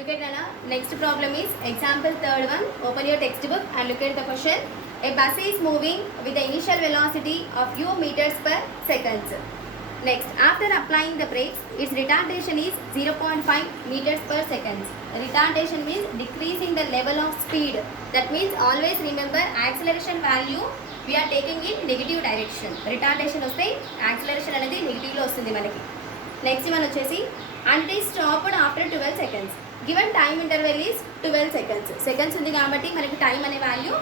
Look at Nana. Next problem is example third one. Open your textbook and look at the question. A bus is moving with the initial velocity of u meters per second. Next, after applying the brakes, its retardation is 0.5 meters per second. Retardation means decreasing the level of speed. That means always remember acceleration value we are taking in negative direction. Retardation వస్తే acceleration అనేది negative లో వస్తుంది మనకి. Next one వచ్చేసి and it is stopped after 12 seconds. Given time interval is 12 seconds. Seconds ఉంది కాబట్టి మనకి time అనే వాల్యూ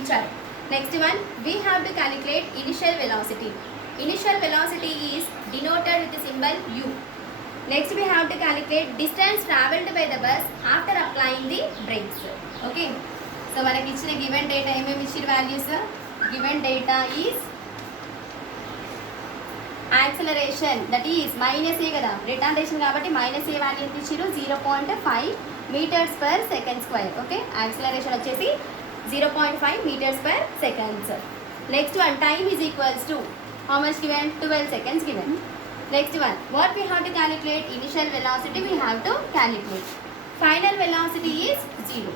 ఇచ్చారు. Next one, we have to calculate initial velocity. Initial velocity is denoted with the symbol u. Next we have to calculate distance travelled by the bus after applying the brakes. Okay. So మనకి ఇచ్చిన given data ఏమేమి ఇచ్చిన values? Given data is acceleration, that is minus a కదా, retardation కాబట్టి minus a value ఎంత ఇచ్చిరు? 0.5 meters per second square. Okay. Acceleration వచ్చేసి 0.5 meters per second. Next one, time is equals to how much given? 12 seconds given. Next one, what we have to calculate? Initial velocity we have to calculate. Final velocity is 0.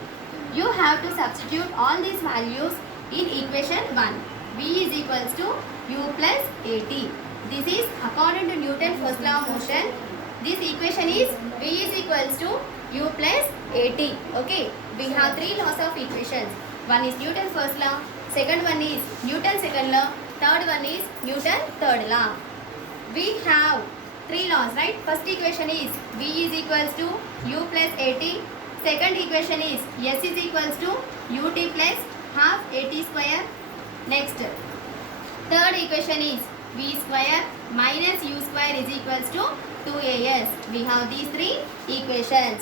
You have to substitute all these values in equation 1. V is equals to u plus at. This is according to Newton's first law of motion. This equation is V is equals to u plus at. Okay. We have three laws of equations. One is Newton's first law. Second one is Newton's second law. Third one is Newton's third law. We have three laws, right? First equation is V is equals to u plus at. Second equation is S is equals to ut plus half at square. Next, third equation is V square minus u square is equals to 2as. We have these three equations.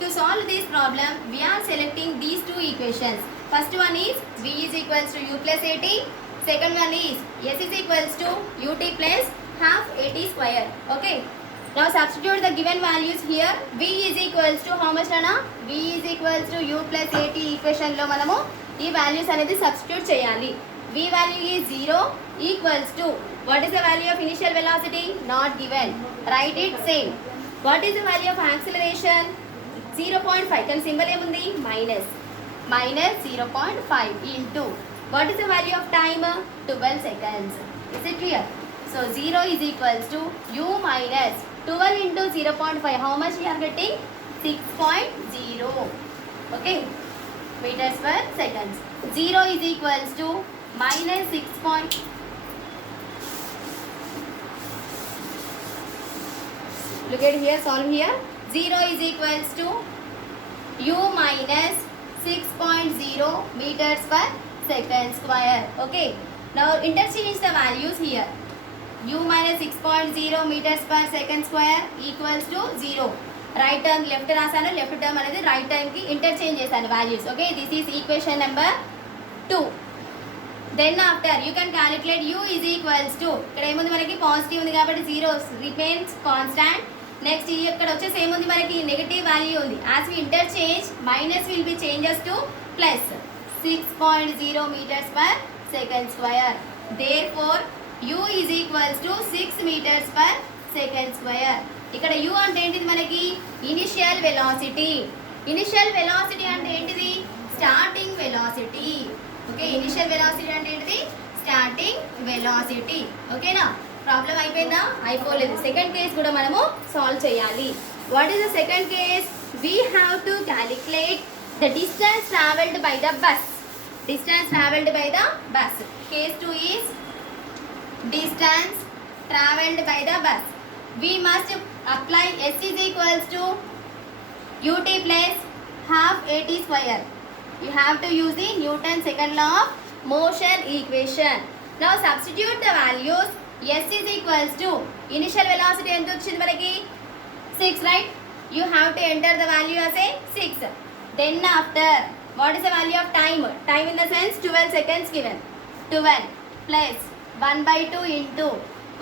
To solve this problem, we are selecting these two equations. First one is V is equals to u plus at. Second one is S is equals to ut plus half at square. Okay. Now substitute the given values here. V is equals to how much Nana? V is equals to u plus at equation లో మనము ఈ values అనేది substitute చేయాలి. V value is 0 equals to what is the value of initial velocity? Not given. Write it same. What is the value of acceleration? 0.5. Can symbol ఏముంది? Minus. Minus 0.5 into what is the value of time? 12 seconds. Is it clear? So 0 is equals to u minus 12 into 0.5. How much we are getting? 6.0. Okay. Meters per seconds. 0 is equals to minus 6. Look at here, solve here. 0 is equals to u minus 6.0 meters per second square. Okay. Now interchange the values here. U minus 6.0 meters per second square equals to 0. Right term left రాసాను, left term అనేది right term కి interchange చేశాను values. Okay. This is equation number 2. Then after you can calculate u is equals to, ఇక్కడ ఏముంది మనకి positive ఉంది కాబట్టి 0 remains constant. Next ఇక్కడ వచ్చేసి ఏముంది మనకి నెగటివ్ వాల్యూ ఉంది. As we interchange minus will be changes to plus 6.0 meters per second square. Therefore u is equals to 6 meters per second square. ఇక్కడ u అంటే ఏంటిది మనకి? Initial velocity. ఇనిషియల్ వెలాసిటీ అంటే ఏంటిది? Starting velocity. Okay. Initial velocity అంటే ఏంటిది? Starting velocity. ఓకేనా? Problem అయిపోయిందా? అయిపోలేదు. సెకండ్ కేస్ కూడా మనము సాల్వ్ చేయాలి. What is the second case? We have to calculate the distance travelled by the bus. Distance travelled by the bus. Case 2 is distance travelled by the bus. We must apply S is equals to ut plus half at square. You have to use the Newton's second law of motion equation. Now substitute the values. S is equals to initial velocity ఎంత వచ్చింది మనకి? 6, right? You have to enter the value as a 6. Then after, what is the value of time? Time in the sense 12 seconds given. 12 plus 1/2 into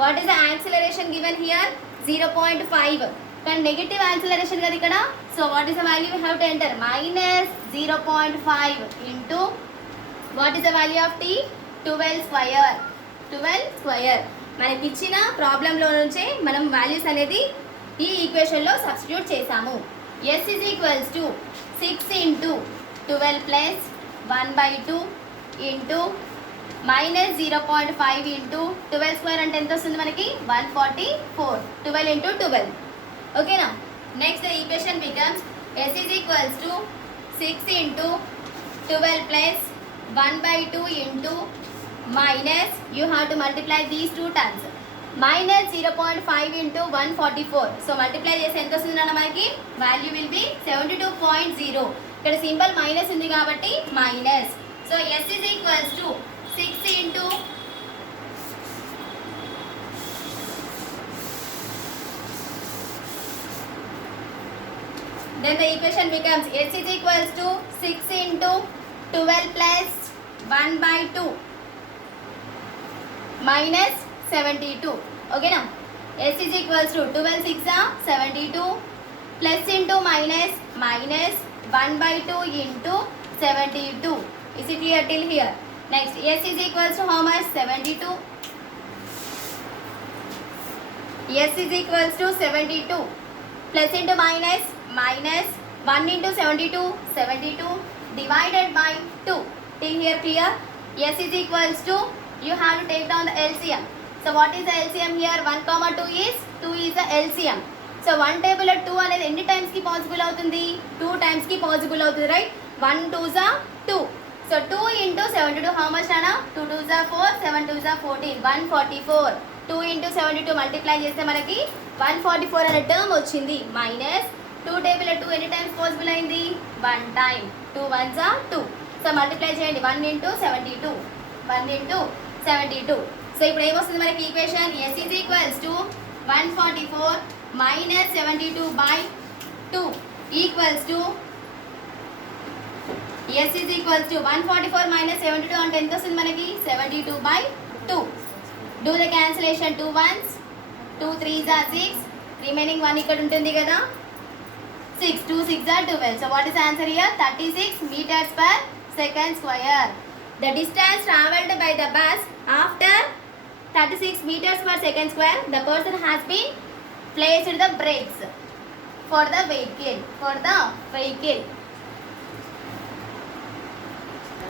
what is the acceleration given here? 0.5. Can negative acceleration kada ikkada? So what is the value we have to enter? Minus 0.5 into what is the value of t? 12 square. 12 square. మనకి ఇచ్చిన ప్రాబ్లంలో నుంచే మనం values అనేది ఈ ఈక్వేషన్లో substitute చేసాము. S is equals to 6 into 12 plus 1 by 2 into minus 0.5 into 12 square అంటే ఎంత వస్తుంది మనకి 144. 12 into 12. ఓకేనా? Next the equation becomes S is equals to 6 into 12 plus 1 by 2 into minus, you have to multiply these two terms, minus 0.5 into 144. So multiply చేస్తే ఎంత వస్తుందన్న మనకి value will be 72.0. ఇక్కడ సింబల్ మైనస్ ఉంది కాబట్టి minus. So S is equals to 6 into then the equation becomes S is equals to 6 into 12 plus 1 by 2 minus 72. Okay now, S is equals to 12 6 are 72 plus into minus minus 1 by 2 into 72. Is it clear till here? Next, S is equals to how much? 72. S is equals to 72 plus into minus minus 1 into 72, 72 divided by 2. Till here clear? S is equals to, you have to take down the LCM. So what is the LCM here? 1 comma 2 is the LCM. So 1 table at 2 అనేది ఎన్ని times కి possible అవుతుంది? 2 times కి possible అవుతుంది, right? 1 2s are 2. So 2 into 72 how much అన్న? 2 2s are 4, 7 2s are 14, 144. 2 into 72 multiply చేస్తే మనకి 144 అనే టర్మ్ వచ్చింది. మైనస్ 2 టేబుల్ 2 ఎన్ని టైమ్స్ పాసిబుల్ అయింది? 1 time. 2 1s are 2. So multiply చేయండి. 1 into 72, 1 into 72. సో ఇప్పుడు ఏమొస్తుంది మనకి equation? S is equals to 144 minus 72 by 2 equals to, S is equals to 144 minus 72 అంటే ఎంత వస్తుంది మనకి? 72 by 2. Do the cancellation. 2 1s, 2 3s are 6, remaining 1 ఇక్కడ ఉంటుంది కదా, 6, 2 6 are 12. So what is the answer here? 36 meters per second square. The distance travelled by the bus after 36 meters per second square, the person has been placed the brakes for the vehicle.